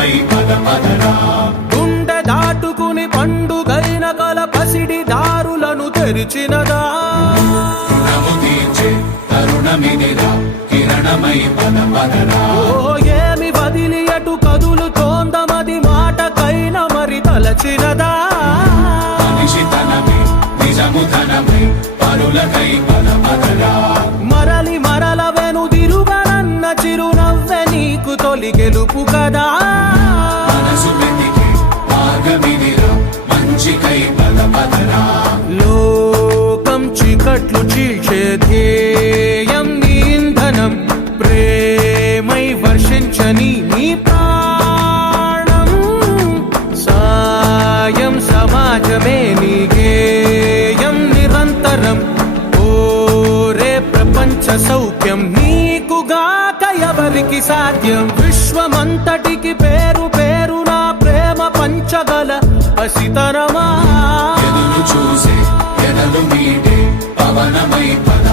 పరులకై పద పదరా. గుండె దాటుకుని పండుగైన కల పసిడి దారులను తెరిచినదా. రుణము తీర్చే తరుణమిదిరా, కిరణమై పద పదరా. ఓ ఏమి వదిలి అటు కదులుతోందమది మాటకైన మరి తలచినదా. మనిషితనమే నిజము ధనమై పరులకై పద పదరా. మరలి మరల వెనుదిరుగనన్న చిరునవ్వె నీకు తొలి గెలుపు కదా. మనసు వెతికే మార్గమిదిరా, మంచికై పద పదరా. లోకం చీకట్లు చీల్చే ధ్యేయం నీ ఇంధనం, ప్రేమై వర్షించని నీ ప్రాణం. సాయం సమాజమే నీ గేయం నిరంతరం. ఓరే ప్రపంచ సౌఖ్యం నీకుగాక ఎవరికి సాధ్యం. విశ్వమంతటికి పేరు పేరున ప్రేమ పంచగల పసితనమా. ఎదురు చూసే ఎదలు మీటే పవనమై పద